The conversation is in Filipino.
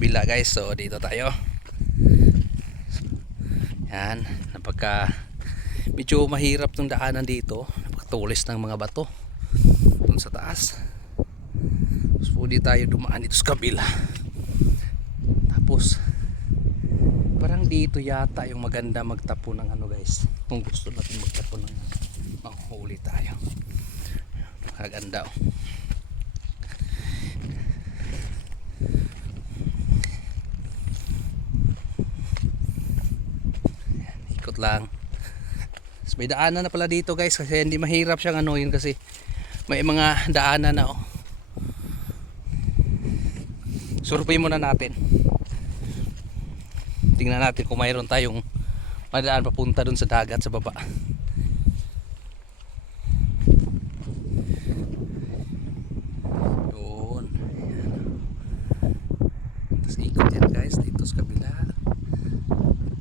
kabila guys. So dito tayo. Yan, medyo mahirap tong daanan dito. Napakatulis ng mga bato doon sa taas. So pwede tayo dumaan dito sa kabila. Tapos parang dito yata yung maganda magtapo ng ano guys. Kung gusto natin magtapo ng manghuli tayo. Maganda oh. Ikot lang. So, may daanan na pala dito guys, kasi hindi mahirap siyang anuhin kasi may mga daanan na oh. Survey muna natin. Tingnan natin kung mayroon tayong madaan papunta dun sa dagat sa baba. Doon. Tapos ikot yan guys dito.